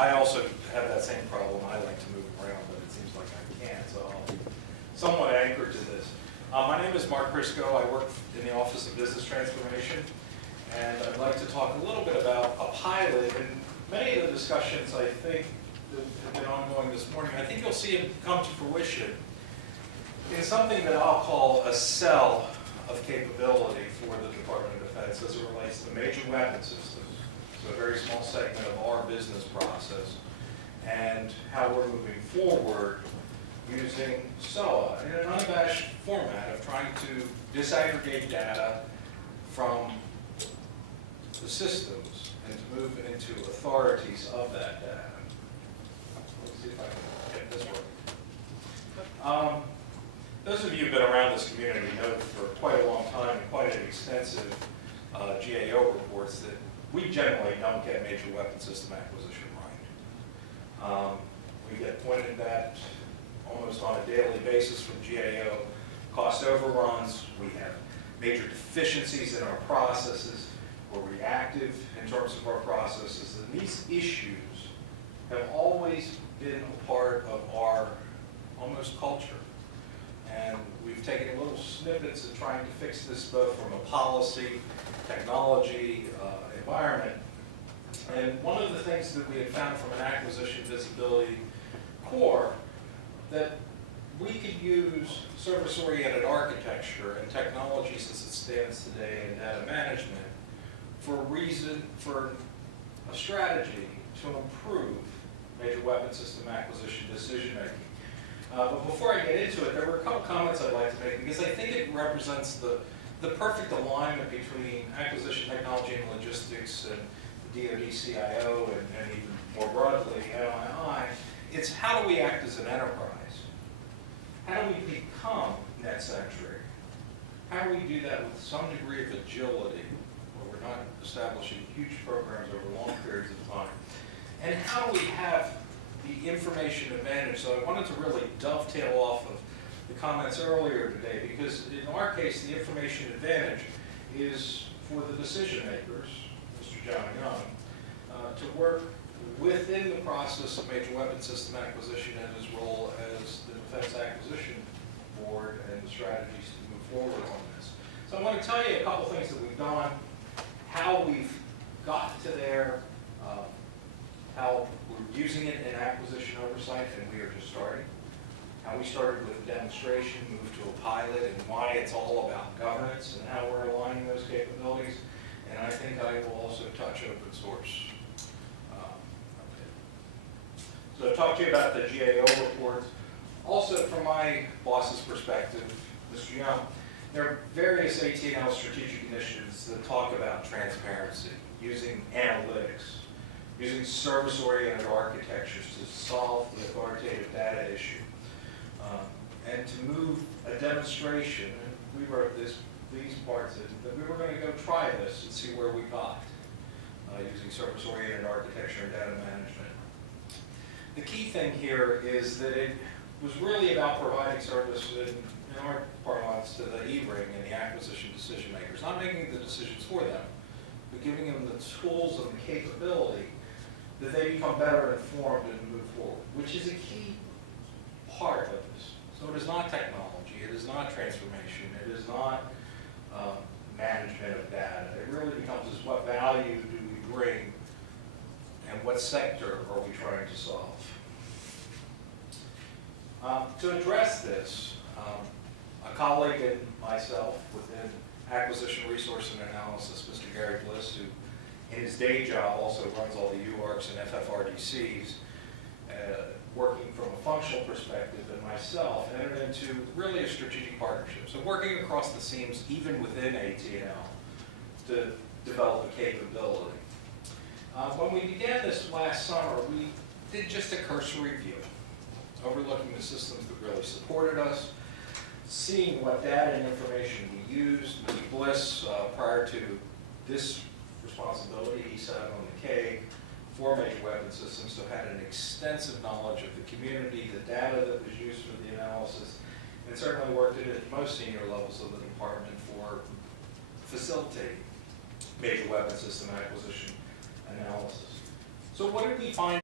I also have that same problem. I like to move around, but it seems like I can't, so I'll somewhat anchor to this. My name is Mark Briscoe. I work in the Office of Business Transformation, and I'd like to talk a little bit about a pilot. And many of the discussions, I think, that have been ongoing this morning, I think you'll see it come to fruition in something that I'll call a cell of capability for the Department of Defense as it relates to major weapon systems. So a very small segment of our business process, and how we're moving forward using SOA in an unabashed format of trying to disaggregate data from the systems and to move into authorities of that data. Let's see if I can get this working. Those of you who've been around this community know for quite a long time and quite an extensive GAO reports that we generally don't get major weapon system acquisition right. We get pointed at almost on a daily basis from GAO cost overruns. We have major deficiencies in our processes. We're reactive in terms of our processes. And these issues have always been a part of our almost culture. And we've taken little snippets of trying to fix this both from a policy, technology, environment. And one of the things that we had found from an acquisition visibility core, that we could use service-oriented architecture and technologies as it stands today in data management for a strategy to improve major weapon system acquisition decision-making. But before I get into it, there were a couple comments I'd like to make because I think it represents the perfect alignment between acquisition technology and logistics and the DoD CIO and even more broadly NII. It's how do we act as an enterprise? How do we become net-centric? How do we do that with some degree of agility where we're not establishing huge programs over long periods of time? And how do we have the information advantage? So I wanted to really dovetail off of the comments earlier today, because in our case, the information advantage is for the decision makers, Mr. John Young, to work within the process of major weapon system acquisition and his role as the Defense Acquisition Board and the strategies to move forward on this. So I want to tell you a couple things that we've done, how we've got to there, how we're using it in acquisition oversight, and we are just starting. How we started with a demonstration, moved to a pilot, and why it's all about governance and how we're aligning those capabilities. And I think I will also touch open source. So I've talked to you about the GAO report. Also, from my boss's perspective, Mr. Young, there are various AT&L strategic initiatives that talk about transparency, using analytics, using service-oriented architectures to solve the authoritative data issue. And to move a demonstration, and we wrote these parts in, that we were going to go try this and see where we got using service-oriented architecture and data management. The key thing here is that it was really about providing service in our parlance to the E-ring and the acquisition decision makers, not making the decisions for them, but giving them the tools and the capability that they become better informed and move forward, which is a key part of this. So it is not technology, it is not transformation, it is not management of data. It really becomes is what value do we bring and what sector are we trying to solve. To address this, a colleague and myself within Acquisition Resource and Analysis, Mr. Gary Bliss, who in his day job also runs all the UARCs and FFRDCs, working from a functional perspective, and myself entered into really a strategic partnership. So working across the seams, even within AT&L, to develop a capability. When we began this last summer, we did just a cursory view, overlooking the systems that really supported us, seeing what data and information we used. Mr. Bliss, prior to this responsibility, he sat on the K for major weapon systems, so had an extensive knowledge of the community, the data that was used for the analysis, and certainly worked at the most senior levels of the department for facilitating major weapon system acquisition analysis. So what did we find?